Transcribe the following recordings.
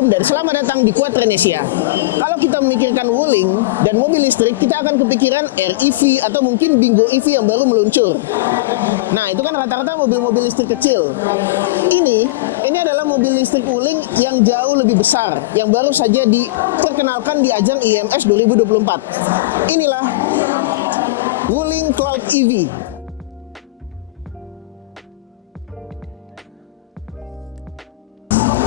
Assalamualaikum dan selamat datang di Quadranesia. Kalau kita memikirkan Wuling dan mobil listrik, kita akan kepikiran REV atau mungkin Bingo EV yang baru meluncur. Nah, itu kan rata-rata mobil-mobil listrik kecil. Ini adalah mobil listrik Wuling yang jauh lebih besar, yang baru saja diperkenalkan di ajang IMS 2024. Inilah Wuling Cloud EV.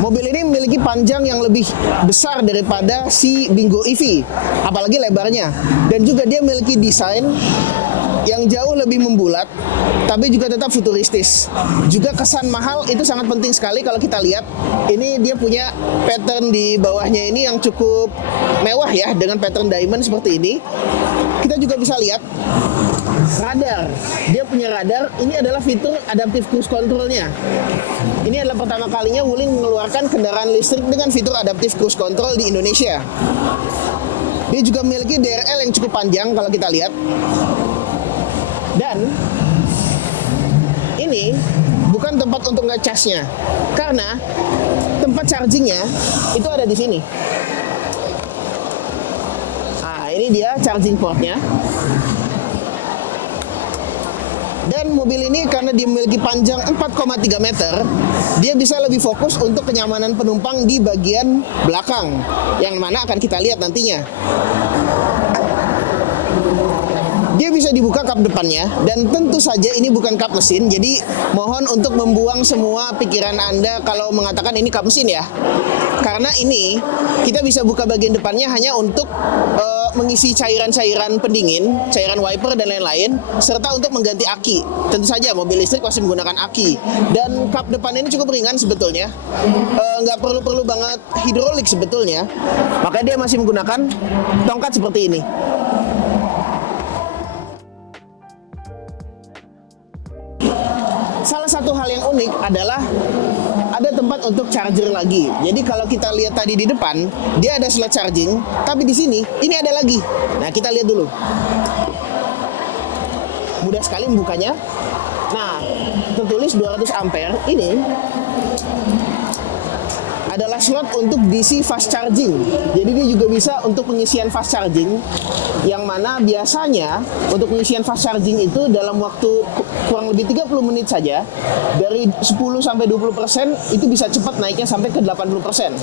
Mobil ini memiliki panjang yang lebih besar daripada si Bingo EV, apalagi lebarnya. Dan juga dia memiliki desain yang jauh lebih membulat, tapi juga tetap futuristis. Juga kesan mahal itu sangat penting sekali kalau kita lihat. Ini dia punya pattern di bawahnya ini yang cukup mewah ya, dengan pattern diamond seperti ini. Kita juga bisa lihat radar. Dia punya radar. Ini adalah fitur adaptive cruise control-nya. Ini adalah pertama kalinya Wuling mengeluarkan kendaraan listrik dengan fitur adaptive cruise control di Indonesia. Dia juga memiliki DRL yang cukup panjang kalau kita lihat. Dan ini bukan tempat untuk ngecasnya, karena tempat chargingnya itu ada di sini. Nah, ini dia charging portnya. Dan mobil ini karena dia memiliki panjang 4,3 meter, dia bisa lebih fokus untuk kenyamanan penumpang di bagian belakang, yang mana akan kita lihat nantinya. Dia bisa dibuka kap depannya, dan tentu saja ini bukan kap mesin, jadi mohon untuk membuang semua pikiran Anda kalau mengatakan ini kap mesin ya. Karena ini kita bisa buka bagian depannya hanya untuk mengisi cairan-cairan pendingin, cairan wiper dan lain-lain, serta untuk mengganti aki. Tentu saja mobil listrik masih menggunakan aki. Dan kap depan ini cukup ringan sebetulnya, nggak perlu banget hidrolik sebetulnya. Makanya dia masih menggunakan tongkat seperti ini. Salah satu hal yang unik adalah ada tempat untuk charger lagi. Jadi kalau kita lihat tadi di depan, dia ada slot charging, tapi di sini ini ada lagi. Nah, kita lihat dulu. Mudah sekali membukanya. Nah, tertulis 200 ampere. Ini adalah slot untuk DC fast charging. Jadi dia juga bisa untuk pengisian fast charging, yang mana biasanya untuk pengisian fast charging itu dalam waktu kurang lebih 30 menit saja, dari 10-20% itu bisa cepat naiknya sampai ke 80%.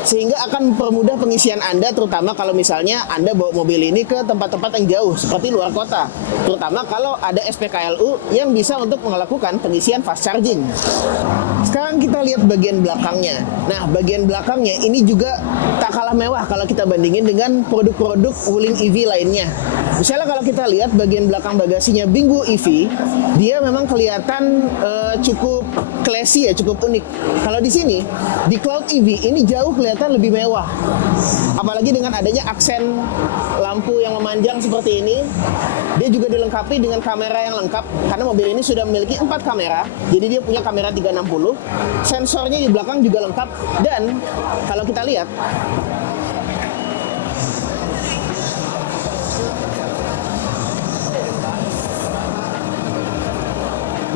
Sehingga akan mempermudah pengisian Anda, terutama kalau misalnya Anda bawa mobil ini ke tempat-tempat yang jauh seperti luar kota, terutama kalau ada SPKLU yang bisa untuk melakukan pengisian fast charging. Sekarang kita lihat bagian belakangnya. Nah, bagian belakangnya ini juga tak kalah mewah kalau kita bandingin dengan produk-produk Wuling EV lainnya. Misalnya kalau kita lihat bagian belakang bagasinya Bingo EV, dia memang kelihatan cukup classy ya, cukup unik. Kalau di sini, di Cloud EV ini jauh kelihatan lebih mewah. Apalagi dengan adanya aksen lampu yang memanjang seperti ini. Dia juga dilengkapi dengan kamera yang lengkap, karena mobil ini sudah memiliki 4 kamera. Jadi dia punya kamera 360, sensornya di belakang juga lengkap. Dan kalau kita lihat,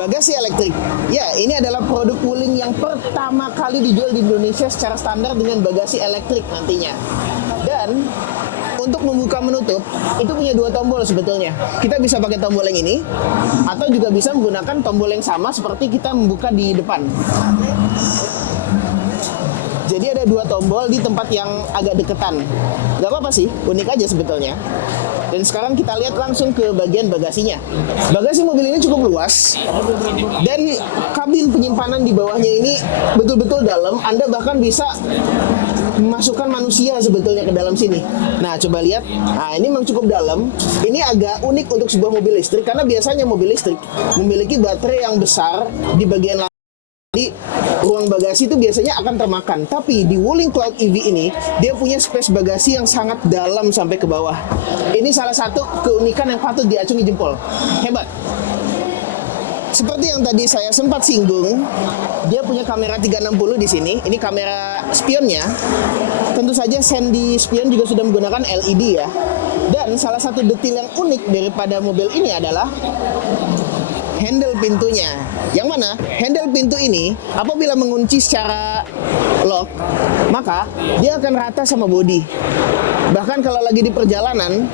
bagasi elektrik. Ya, ini adalah produk Wuling yang pertama kali dijual di Indonesia secara standar dengan bagasi elektrik nantinya. Dan untuk membuka menutup, itu punya 2 tombol sebetulnya. Kita bisa pakai tombol yang ini, atau juga bisa menggunakan tombol yang sama seperti kita membuka di depan. Jadi ada 2 tombol di tempat yang agak deketan. Gak apa-apa sih, unik aja sebetulnya. Dan sekarang kita lihat langsung ke bagian bagasinya. Bagasi mobil ini cukup luas, dan kabin penyimpanan di bawahnya ini betul-betul dalam. Anda bahkan bisa memasukkan manusia sebetulnya ke dalam sini. Nah, coba lihat. Nah, ini memang cukup dalam. Ini agak unik untuk sebuah mobil listrik, karena biasanya mobil listrik memiliki baterai yang besar di bagian jadi ruang bagasi itu biasanya akan termakan. Tapi di Wuling Cloud EV ini, dia punya space bagasi yang sangat dalam sampai ke bawah. Ini salah satu keunikan yang patut diacungi jempol. Hebat. Seperti yang tadi saya sempat singgung, dia punya kamera 360 di sini. Ini kamera spionnya. Tentu saja sen di spion juga sudah menggunakan LED ya. Dan salah satu detail yang unik daripada mobil ini adalah handle pintunya. Yang mana handle pintu ini apabila mengunci secara lock, maka dia akan rata sama bodi. Bahkan kalau lagi di perjalanan,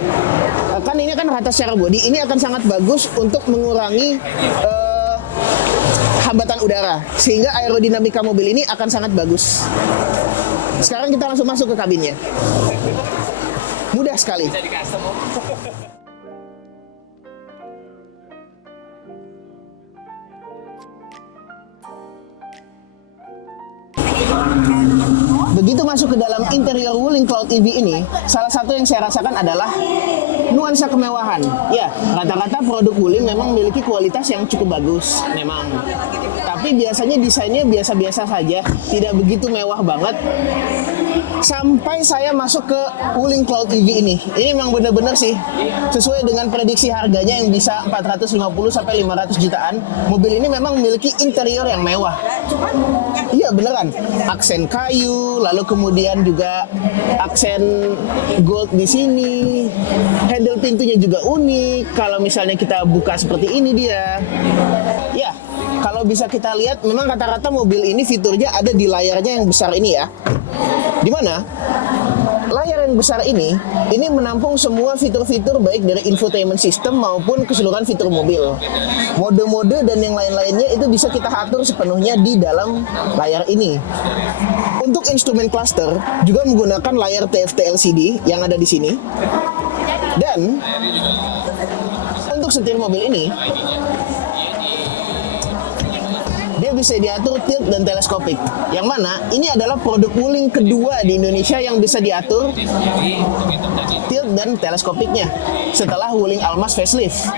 kan ini akan rata secara bodi, ini akan sangat bagus untuk mengurangi hambatan udara, sehingga aerodinamika mobil ini akan sangat bagus. Sekarang kita langsung masuk ke kabinnya. Mudah sekali. Begitu masuk ke dalam interior Wuling Cloud EV ini, salah satu yang saya rasakan adalah nuansa kemewahan. Ya, rata-rata produk Wuling memang memiliki kualitas yang cukup bagus, memang. Tapi biasanya desainnya biasa-biasa saja, tidak begitu mewah banget. Sampai saya masuk ke Wuling Cloud EV ini memang benar-benar sih sesuai dengan prediksi harganya yang bisa 450 sampai 500 jutaan. Mobil ini memang memiliki interior yang mewah. Iya beneran, aksen kayu, lalu kemudian juga aksen gold di sini. Handle pintunya juga unik. Kalau misalnya kita buka seperti ini dia. Ya, kalau bisa kita lihat memang rata-rata mobil ini fiturnya ada di layarnya yang besar ini ya. Di mana layar yang besar ini menampung semua fitur-fitur baik dari infotainment system maupun keseluruhan fitur mobil. Mode-mode dan yang lain-lainnya itu bisa kita atur sepenuhnya di dalam layar ini. Untuk instrumen cluster juga menggunakan layar TFT LCD yang ada di sini. Dan untuk setir mobil ini dia bisa diatur tilt dan teleskopik. Yang mana ini adalah produk Wuling kedua di Indonesia yang bisa diatur tilt dan teleskopiknya setelah Wuling Almas facelift.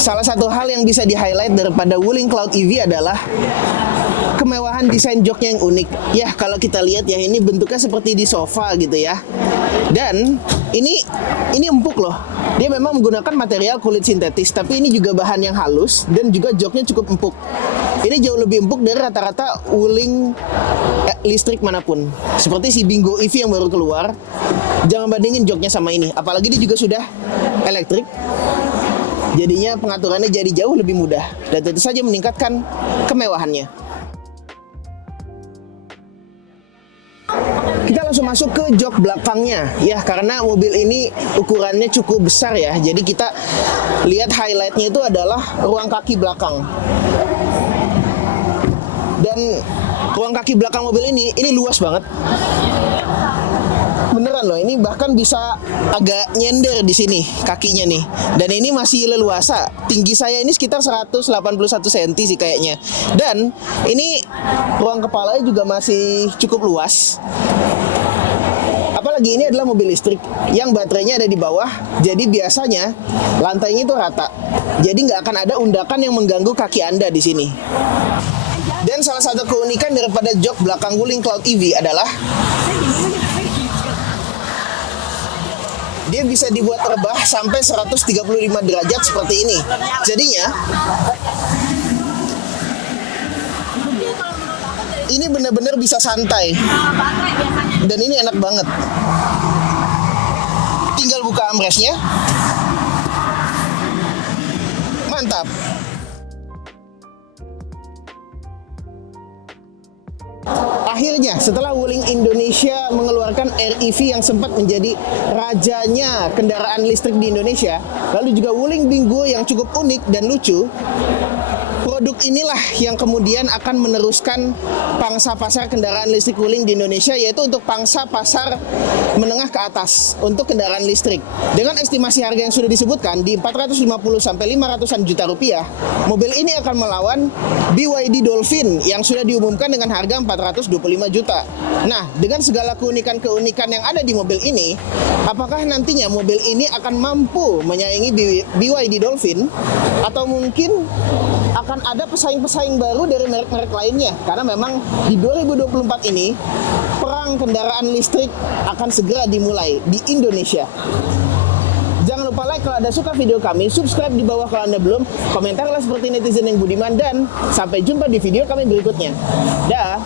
Salah satu hal yang bisa di-highlight daripada Wuling Cloud EV adalah kemewahan desain joknya yang unik. Ya, kalau kita lihat ya, ini bentuknya seperti di sofa gitu ya. Dan ini empuk loh. Dia memang menggunakan material kulit sintetis, tapi ini juga bahan yang halus dan juga joknya cukup empuk. Ini jauh lebih empuk dari rata-rata Wuling listrik manapun. Seperti si Bingo EV yang baru keluar. Jangan bandingin joknya sama ini. Apalagi dia juga sudah elektrik. Jadinya pengaturannya jadi jauh lebih mudah. Dan tentu saja meningkatkan kemewahannya. Kita langsung masuk ke jok belakangnya ya, karena mobil ini ukurannya cukup besar ya. Jadi kita lihat highlightnya itu adalah ruang kaki belakang. Dan ruang kaki belakang mobil ini luas banget. Beneran loh, ini bahkan bisa agak nyender di sini kakinya nih. Dan ini masih leluasa. Tinggi saya ini sekitar 181 cm sih kayaknya. Dan ini ruang kepalanya juga masih cukup luas. Apalagi ini adalah mobil listrik yang baterainya ada di bawah. Jadi biasanya lantainya itu rata. Jadi nggak akan ada undakan yang mengganggu kaki Anda di sini. Dan salah satu keunikan daripada jok belakang Wuling Cloud EV adalah dia bisa dibuat rebah sampai 135 derajat seperti ini. Jadinya ini benar-benar bisa santai. Dan ini enak banget. Tinggal buka armrestnya. Mantap. Akhirnya, setelah Wuling Indonesia mengeluarkan REV yang sempat menjadi rajanya kendaraan listrik di Indonesia, lalu juga Wuling Bingo yang cukup unik dan lucu, produk inilah yang kemudian akan meneruskan pangsa pasar kendaraan listrik Wuling di Indonesia, yaitu untuk pangsa pasar menengah ke atas untuk kendaraan listrik. Dengan estimasi harga yang sudah disebutkan di 450 sampai 500-an juta rupiah, mobil ini akan melawan BYD Dolphin yang sudah diumumkan dengan harga 425 juta. Nah, dengan segala keunikan-keunikan yang ada di mobil ini, apakah nantinya mobil ini akan mampu menyaingi BYD Dolphin atau mungkin akan ada pesaing-pesaing baru dari merek-merek lainnya? Karena memang di 2024 ini perang kendaraan listrik akan segera dimulai di Indonesia. Jangan lupa like kalau Anda suka video kami, subscribe di bawah kalau Anda belum, komentarlah seperti netizen yang budiman, dan sampai jumpa di video kami berikutnya. Dah.